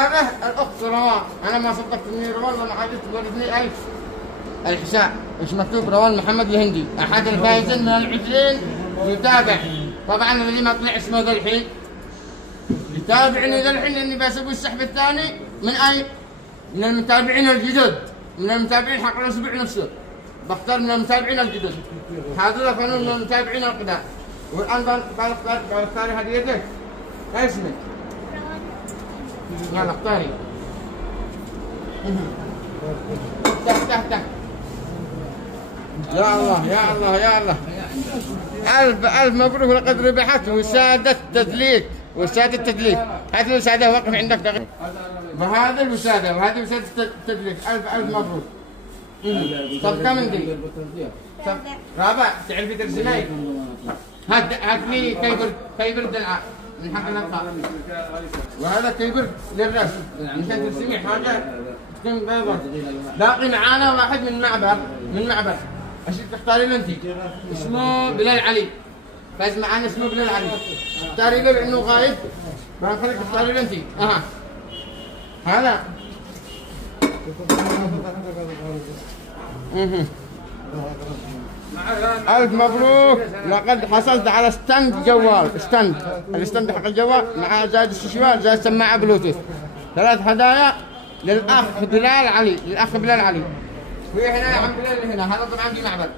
هذا الأخت روان، أنا ما صدقت إني روان لما عادت تورثني الحساب، إيش مكتوب؟ روان محمد الهندي، أحد الفائزين من العجلين يتابع. طبعا اللي ما طلع اسمه ذا الحين يتابعني ذا الحين لأني بسوي السحب الثاني من أي؟ من المتابعين الجدد، من المتابعين حق الأسبوع نفسه. بختار من المتابعين الجدد. هذول كانوا من المتابعين القدام. والآن بختار هديتك. إيش اسمك؟ يلا اختاري. تحت. يا الله يا الله يا الله. ألف مبروك، لقد ربحت وسادة التدليك. وسادة التدليك، هذه الوسادة وقف عندك دقيقة. وهذه الوسادة وهذه وسادة التدليك. ألف مبروك. طب كم عندي؟ رابع، تعرفي ترسمي؟ هات لي كيبر دلعة من حق الألقاب. وهذا كيبر للرسم عشان ترسمي حاجة تكون بيضاء. باقي معانا واحد من معبر عشان تختاري له انت. اسمه بلال علي، فاز معانا اسمه بلال علي. اختاري له لأنه غايب، بنخليك تختاري له انت. هذا ألف مبروك، لقد حصلت على ستاند جوال. الستاند حق الجوال مع زائد الشاشة زائد سماعة بلوتوث. 3 هدايا للأخ بلال علي. وهي هنا يا عم بلال هنا. هذا طبعا في معبر.